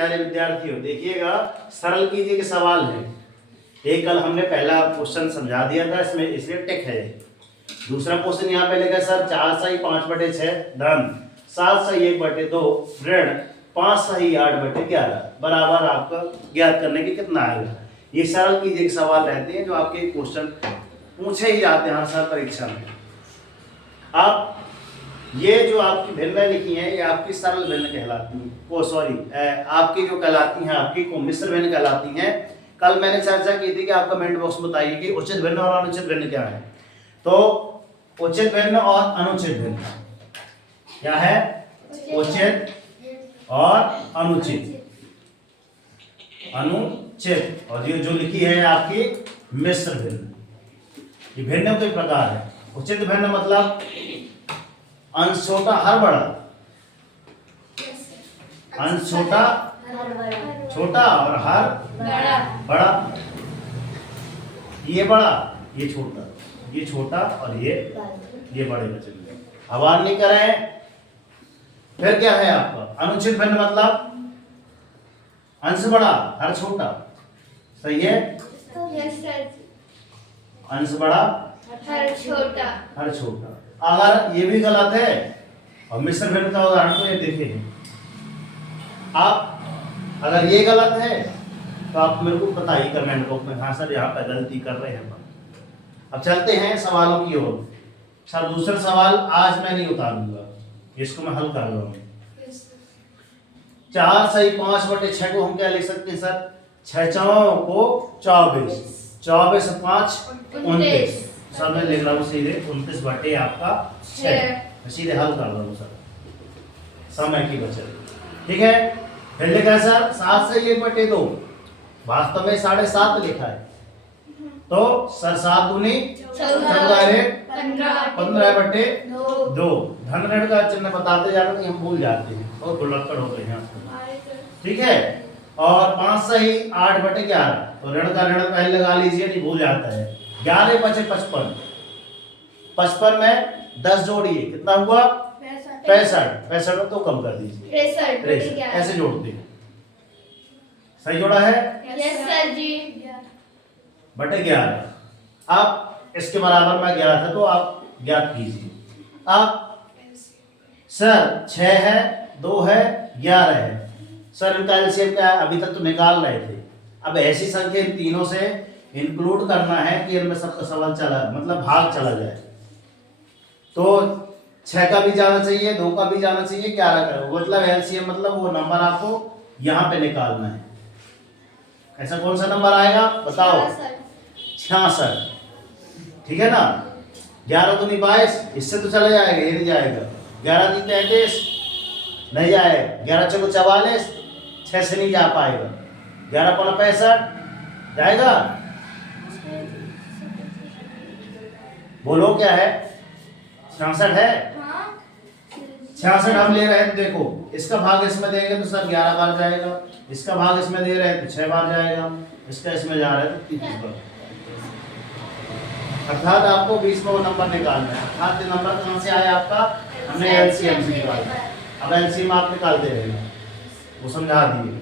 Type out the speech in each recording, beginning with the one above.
प्यारे विद्यार्थियों, देखिएगा सरल कीजिए के सवाल है। एक कल हमने पहला क्वेश्चन समझा दिया था, इसमें इसलिए टिक है। दूसरा क्वेश्चन यहाँ पे लिखा सर 4 सही 5/6 धन 7 सही 1/2 ऋण 5 सही 8/11 बराबर आपका ज्ञात करने की कितना आएगा। ये सरल कीजिए के सवाल रहते हैं जो आपके क्वेश्चन पूछे ही जाते हैं हर साल परीक्षा में। आप ये जो आपकी भिन्न लिखी है ये आपकी सरल भिन्न कहलाती हैं, ओ सॉरी आपकी जो कहलाती हैं आपकी को मिश्र भिन्न कहलाती हैं। कल मैंने चर्चा की थी कि आप कमेंट बॉक्स में बताइए कि उचित भिन्न और अनुचित भिन्न क्या है। तो उचित भिन्न और अनुचित भिन्न क्या है? उचित और अनुचित। अनुचित और ये जो लिखी है आपकी मिश्र भिन्न। ये भिन्न कई प्रकार है। उचित भिन्न मतलब अंश छोटा हर बड़ा, अंश छोटा छोटा और हर बड़ा। ये बड़ा ये छोटा, ये छोटा और ये बड़े बचे। अब आर नहीं करें। फिर क्या है आपका अनुचित भिन्न मतलब अंश बड़ा हर छोटा। सही है? अंश बड़ा हर छोटा। अगर ये भी गलत है और मिश्र भिन्न का उदाहरण तो ये देखिए, आप अगर ये गलत है तो आप मेरे को बताइए कमेंट बॉक्स में, हाँ सर यहाँ पे गलती कर रहे हैं। अब चलते हैं सवालों की ओर। सर दूसरा सवाल आज मैं नहीं उतारूंगा, इसको मैं हल कर रहा हूँ। 4 सही 5/6 को हम क्या लिख सकते हैं सर? 6 चौकों को 24, 24 से 5 29। सर मैं लिख रहा हूँ सीधे 29 बटे आपका 6। सीधे हल कर रहा हूँ सर, समय की बचत। ठीक है। फिर लिखा है सर 7 से 1/2, वास्तव में 7.5 लिखा है। तो सर 7 दूनी 14 15/2। धन ऋण का चिन्ह बताते जाते हैं, हम भूल जाते हैं, बहुत भुलक्कड़ होते हैं। ठीक है। और 5 सही 8/11, तो ऋण का ऋण पहले लगा लीजिए, नहीं भूल जाता है। 11 बचे 55, 55 में 10 जोड़िए, कितना हुआ? 65। 65 में 2 कम कर दीजिए, 63। ऐसे जोड़ते हैं। सही जोड़ा है? यस सर जी। बटे 11। अब इसके बराबर में 11 था तो आप ज्ञात कीजिए। अब सर 6 है 2 है 11 है। सर इनका एलसीएम क्या है? अभी तक तो निकाल रहे थे। अब ऐसी संख्या इन तीनों से इंक्लूड करना है कि इनमें सबका सवाल चला, मतलब भाग चला जाए। तो 6 का भी जाना चाहिए, 2 का भी जाना चाहिए, 11 का, मतलब एलसीएम मतलब वो नंबर आपको यहाँ पे निकालना है। ऐसा कौन सा नंबर आएगा बताओ? 66। ठीक है ना। 11 दूनी 22, इससे तो चला जाएगा, ये नहीं जाएगा। 11 दूनी 33 नहीं जाएगा। 11 चौको 44, 6 से नहीं जा पाएगा। 11 पौना 65 जाएगा। बोलो क्या है? 66 है। 66 हम ले रहे हैं, देखो इसका भाग इसमें देंगे तो सर 11 बार जाएगा, इसका भाग इसमें दे रहे हैं तो 6 बार जाएगा, इसका इसमें जा रहा है तो 33 बार। अर्थात आपको 20 में वो नंबर निकालना है। अर्थात ये नंबर कहाँ से आया आपका? हमने एलसीएम से निकाला। अब एलसीएम आप निकालते रहेंगे, वो समझा दिए।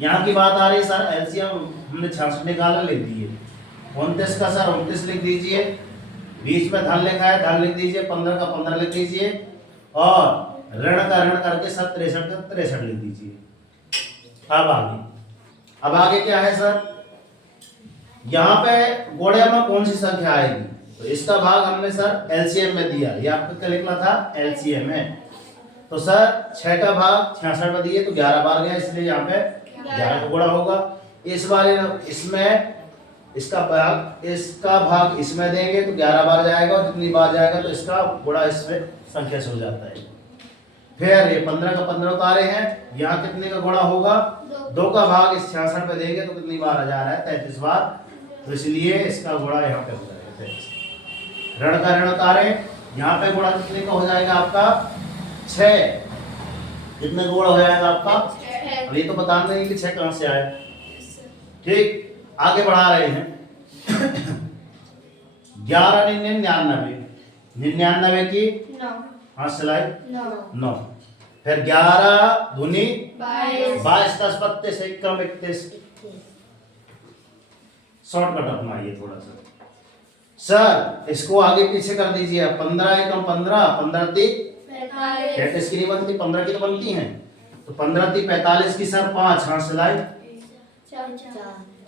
यहाँ की बात आ रही है सर, एलसीएम हमने 66 निकाला, लिख दिए। 29 का सर 29 लिख दीजिए, बीच में धन लिखा है धन लिख दीजिए, 15 का 15 लिख दीजिए, और ऋण का ऋण करके सब 63 का 63 लिख दीजिए। अब आगे क्या है सर? यहाँ पे गोड़े में कौन सी संख्या आएगी? तो इसका भाग हमने सर एलसीएम में दिया, ये आपको क्या लिखना था? एलसीएम है। तो सर 6 का भाग 66 में दिए तो 11 बार गया, इसलिए यहाँ पे 11 का गुणा होगा। इस बार इसमें इसका भाग इसमें देंगे तो 11 बार जाएगा, और जितनी बार जाएगा तो इसका गुणा इसमें संख्या से हो जाता है। फिर ये 15 का 15 उतारे हैं, यहाँ कितने का गुणा होगा? 2 का भाग इस 66 पे देंगे तो कितनी बार आ जा रहा है? 33 बार। तो इसलिए इसका गुणा यहाँ पे हो जाएगा 33। ऋण का ऋण उतारे, यहाँ पे गुणा कितने का हो जाएगा आपका? 6। कितने का गुणा हो जाएगा आपका? अब ये तो बताना नहीं कि 6 कहाँ से आए। ठीक, आगे बढ़ा रहे हैं। 11 99, 99 की 9, हाथ सिलाई 9, 9। फिर 11 दूनी 22, 22 10 32 एक कम 31। शॉर्टकट अपनाइए थोड़ा सा सर। इसको आगे पीछे कर दीजिए। 15 एकम 15 15 तीन 33 की नहीं बनती, 15 की तो बनती हैं। तो 15 तीन 45 की सर 5 हाथ सिलाई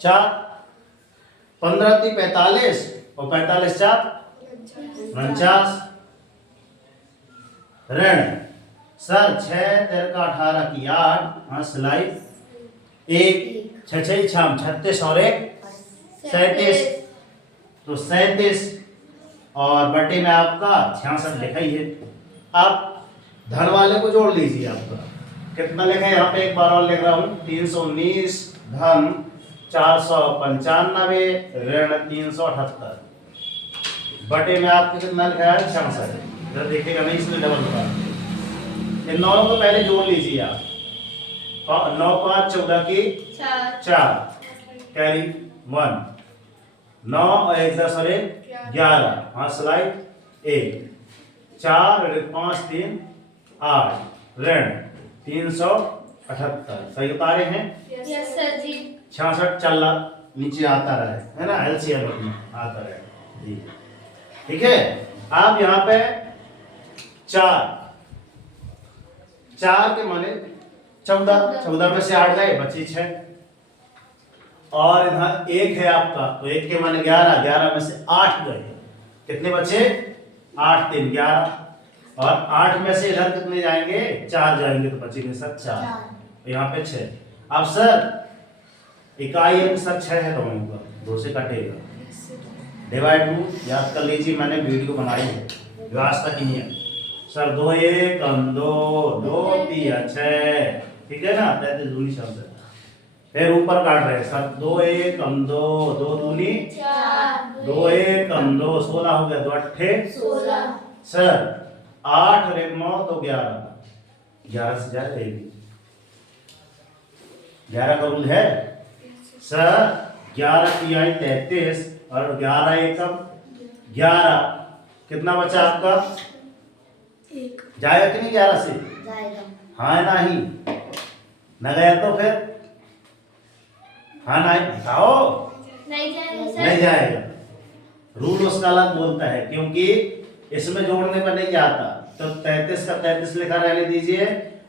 4। 15 तीन 45 और 45 4 49। ऋण सर 6 13 का 18 की 8 हाथ सिलाई 1 6 6 छम 36 और 1 37। तो 37 और बटे में आपका 66 लिखा ही है। अब धन वाले को जोड़ लीजिए। आपका कितना लिखा है यहाँ पे, एक बार और लिख रहा हूँ। 319 धन 495 ऋण 378 बटे में आपको कितना लिखा है 66। जरा देखिएगा नहीं, इसमें डबल बता। इन दोनों को पहले जोड़ लीजिए आप। 9 5 14 की 4 कैरी 1 9 और 1 10 और 1 11 हाँ स्लाइड 1 4 और 1 5 3 8 ऋण 378 सही उतारे हैं। यस सर जी। 66 चल रहा नीचे आता रहे है ना, एलसीएम में आता रहे जी। ठीक है। आप यहाँ पे 4 के माने 14 में से 8 गए बची 6 और इधर 1 है आपका, तो 1 के माने 11 में से 8 गए, कितने बचे 8 3 11 और 8 में से इधर कितने जाएंगे 4 जाएंगे, तो बचेंगे सर 4। यहाँ पे 6। अब सर इकाई है सर 6 है दोनों का, 2 से कटेगा डिवाइड 2 याद कर लीजिए, मैंने वीडियो बनाई है जो आज तक नहीं है सर। 2 1 2 2 3 6 ठीक है ना, 33 दूनी शब्द है। फिर ऊपर काट रहे सर 2 1 2 2 दूनी 2 1 2 16 हो गया, 2 अट्ठे 16 सर 8 और 1 9 तो 11 से ज्यादा रहेगी। 11 का रूल है सर। 11 की आई 33 और 11 एकम 11 कितना बचा आपका 1 जाएगा कि नहीं 11 से जाएगा। हाँ नहीं न गया तो फिर हाँ नहीं बताओ नहीं जाएगा सर। नहीं जाएगा। रूल उसका अलग बोलता है क्योंकि इसमें जोड़ने पर नहीं जाता। तो 33 का 33 लिखा रहने दीजिए,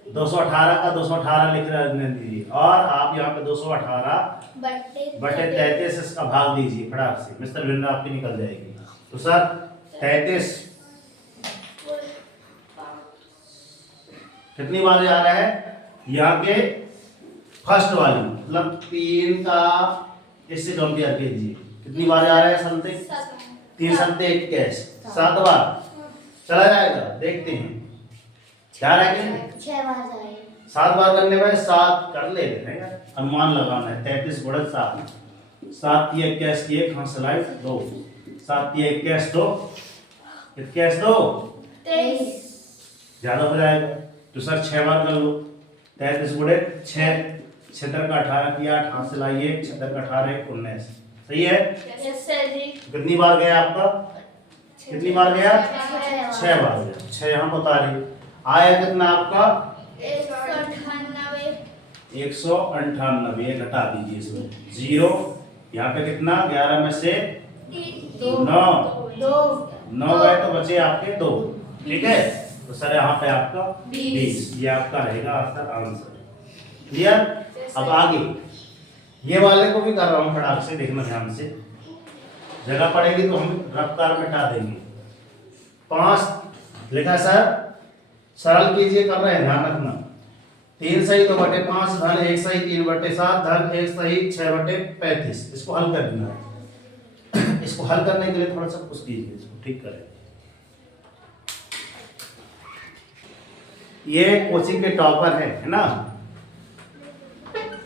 218 का 218 लिख रहने दीजिए और आप यहाँ पे 218 बटे 33 इसका भाग दीजिए फटाक से, मिस्टर विंडा आपकी निकल जाएगी। तो सर 33 कितनी बार जा रहा है यहाँ के फर्स्ट वाली मतलब 3 का इससे कंपेयर कीजिए कितनी बार जा रहा है समथिंग 3 7 21 7 बार चला जाएगा। देखते हैं जा रहा है कि नहीं 6 बार जाएगा। 7 बार करने में 7 कर ले रहे हैं, अनुमान लगाना है। 33 गुणन 7 7 की 21 की 1 हाँ स्लाइड 2 7 की 21 2 21 2 23 ज्यादा हो जाएगा। तो सर 6 बार कर लो 33 गुणे 6 76 का 18 की 8 हाथ से लाइए 76 का 18 19 सही है। यस सर जी। कितनी बार गया आपका कितनी बार गया 6 बार गया। 6 यहाँ बता रही आया कितना आपका 198 घटा दीजिए इसमें 0 यहाँ पे कितना 11 में से 9 गए तो बचे आपके 2 ठीक है। तो सर यहाँ पे आपका 20 ये आपका रहेगा आपका आंसर। क्लियर। अब आगे ये वाले को भी कर रहा हूँ फटाक से देखना ध्यान से, जगह पड़ेगी तो हम रफ्तार मिटा देंगे। 5 लिखा सर सरल कीजिए कर रहे हैं ध्यान रखना। 3 सही 2 बटे 5 धन 1 सही 3 बटे 7 धन 1 सही 6 बटे 35। इसको हल कर देना है। इसको हल करने के लिए थोड़ा सा कुछ कीजिए, इसको ठीक करें। ये कोचिंग के टॉपर है ना,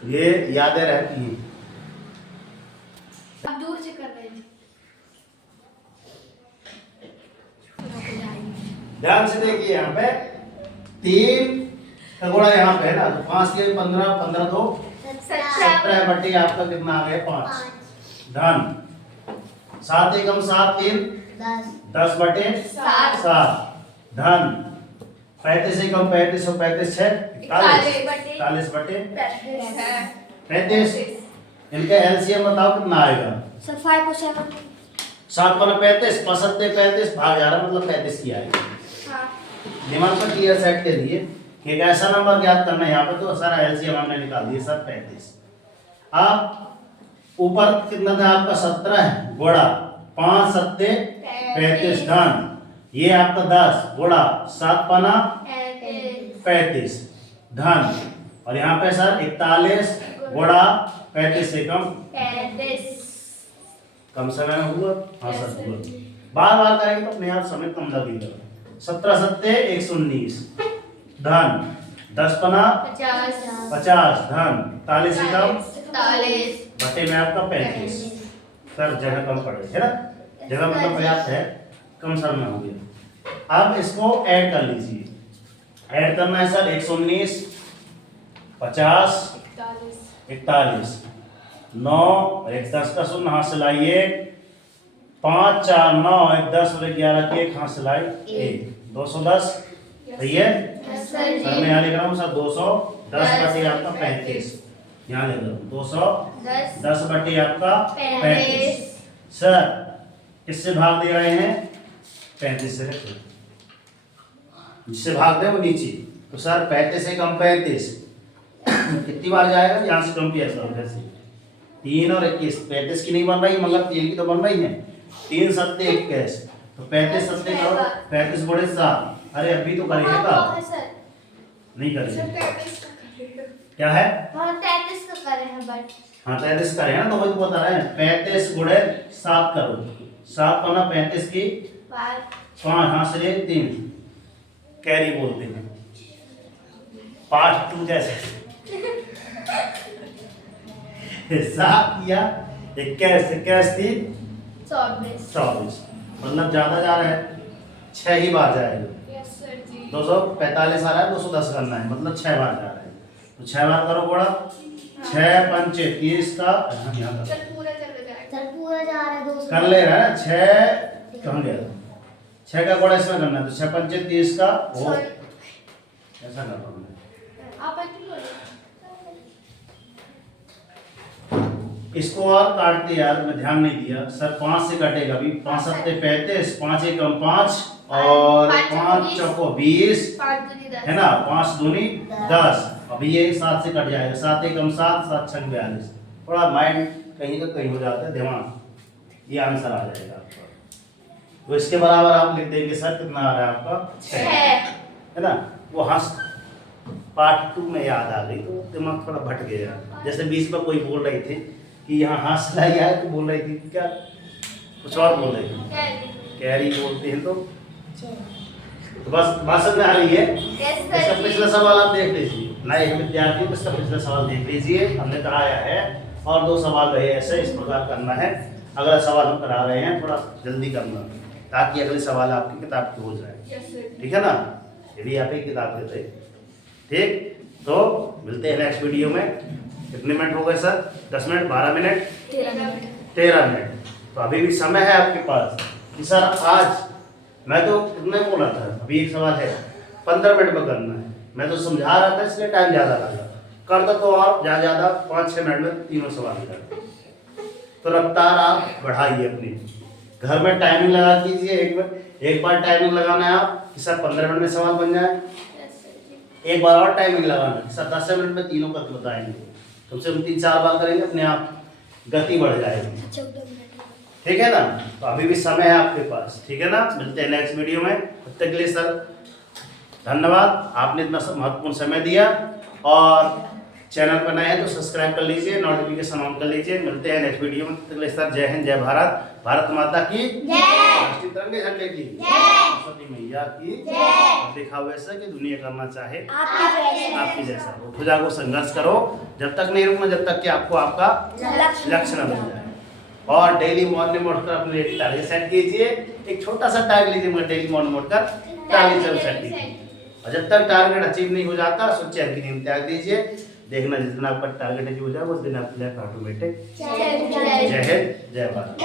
ये यादें रहती हैं। अब दूर से कर रहे हैं। ध्यान से देखिए यहाँ पे 3 का गुणा यहाँ पे है ना, तो 5 के 15 15 2 17 बटे आपका कितना आ गया 5 धन 7 एकम 7 3 10 बटे 7 धन 35 से कम 35 और 35 है 41 बटे 41 बटे 35 इनका एलसीएम बताओ कितना आएगा। सर 5 और 7 7 पना 35 65 35 भाग 11 मतलब 35 की आएगी। हाँ दिमाग पर क्लियर सेट के लिए कि एक ऐसा नंबर ज्ञात करना है यहाँ पे तो सारा एलसीएम हमने निकाल दिया सर 35। अब ऊपर कितना था आपका 17 गुणा 5 सत्ते 35 धन ये आपका 10 गुणा 7 पना 35 धन और यहाँ पे सर 41 गुणा 35 से कम समय में हुआ। हाँ सर हुआ। बार बार करेंगे तो अपने आप समय कम लगेगा। 17 सत्ते 119 धन 10 पना 50 धन 41 से कम बटे में आपका 35 सर जगह कम पड़े है ना, जगह मतलब पर्याप्त है, कम समय हो गया। अब इसको ऐड कर लीजिए, ऐड करना है सर 119 50 41 9 और 1 10 का शून्य हाथ से लाइए 5 4 9 1 10 और 11 की 1 हाथ से लाई 1 210 सही है सर। मैं यहाँ लिख रहा हूँ सर 210 बटे आपका 35 यहाँ लिख रहा हूँ 210 बटे आपका 35 सर किससे भाग दे रहे हैं 35 से रखो जिससे भाग दे वो नीचे तो सर 35 से कम 35 कितनी बार जाएगा यहाँ से कंपेयर करो जैसे 3 और 21 35 की नहीं बन रही मतलब 3 की तो बन रही है 3 सत्ते 21 तो 35 सत्ते करो 35 गुणे 7 अरे अभी तो करेगा नहीं करेगा क्या है हाँ 33 का करें हैं बट हाँ 33 करें ना तो वही तो बता रहे हैं 35 गुणे 7 करो 7 पना 35 की 5 हाँ से 3 कैरी बोलते हैं पार्ट 2 जैसे 7 या 21 21 3 24 मतलब ज्यादा जा रहा है 6 ही बार जाएगा 245 आ रहा है 210 करना है मतलब 6 बार जा रहा है तो 6 बार करो बड़ा 6 पंचे 30 का यहाँ कर सर पूरा जा रहा है 200 कर ले रहा है 6 कहाँ गया 6 का बड़ा इसमें करना है तो 6 पंचे 30 का वो ऐसा कर रहा हूँ आप इसको और काटते यार मैं ध्यान नहीं दिया सर 5 से कटेगा अभी 5 सत्ते 35 5 एकम 5 और 5 चौको 20 है ना 5 दूनी 10 अभी ये 7 से कट जाएगा 7 एकम 7 7 छक 42 थोड़ा माइंड कहीं का कहीं हो जाता है दिमाग ये आंसर आ जाएगा आपका तो इसके बराबर आप लिख देंगे सर कितना आ रहा है आपका 6 है ना वो हंस पार्ट 2 में याद आ गई तो दिमाग थोड़ा भट गया जैसे बीच में कोई बोल रही थी कि यहाँ हाथ सिलाई आए तो बोल रही थी क्या कुछ और बोल रही थी कैरी बोलते हैं तो बस बात समझ में आ रही है। इसका पिछला सवाल आप देख लीजिए नए विद्यार्थी को इसका पिछला सवाल देख लीजिए हमने कराया है और 2 सवाल रहे ऐसे इस प्रकार करना है अगला सवाल हम करा रहे हैं थोड़ा जल्दी करना ताकि अगले सवाल आपकी किताब की हो जाए ठीक है ना यदि आप एक किताब देते ठीक तो मिलते हैं नेक्स्ट वीडियो में। कितने मिनट हो गए सर 10 मिनट 12 मिनट 13 मिनट तो अभी भी समय है आपके पास कि सर आज मैं तो कितने बोला था अभी एक सवाल है 15 मिनट में करना है मैं तो समझा रहा था इसलिए टाइम ज़्यादा लगा करता तो आप ज़्यादा 5-6 मिनट में तीनों सवाल कर तो रफ्तार आप बढ़ाइए अपनी घर में टाइमिंग लगा कीजिए एक बार टाइमिंग लगाना है आप कि सर 15 मिनट में सवाल बन जाए एक बार और टाइमिंग लगाना सर 10 मिनट में तीनों करके बताएंगे कम से कम 3-4 बार करेंगे अपने आप गति बढ़ जाएगी ठीक है ना तो अभी भी समय है आपके पास ठीक है ना मिलते हैं नेक्स्ट वीडियो में तब तक के लिए सर धन्यवाद आपने इतना महत्वपूर्ण समय दिया और चैनल पर नए हैं तो सब्सक्राइब कर लीजिए नोटिफिकेशन ऑन कर लीजिए मिलते हैं नेक्स्ट वीडियो में तब तक के लिए सर जय हिंद जय भारत भारत माता की राष्ट्रीय तिरंगे झंडे की सरस्वती मैया की देखा वैसा कि दुनिया करना चाहे आपकी जैसा हो खुदा को संघर्ष करो जब तक नहीं रुकना जब तक कि आपको आपका लक्ष्य न मिल जाए और डेली मॉर्निंग में उठकर अपने टारगेट सेट कीजिए एक छोटा सा टारगेट लीजिए मगर डेली मॉर्निंग में उठकर टारगेट जरूर सेट कीजिए और जब तक टारगेट अचीव नहीं हो जाता सोचिए आपकी नींद त्याग दीजिए देखना जिस दिन आपका टारगेट अचीव हो जाए उस दिन आपकी लाइफ ऑटोमेटिक जय हिंद जय भारत।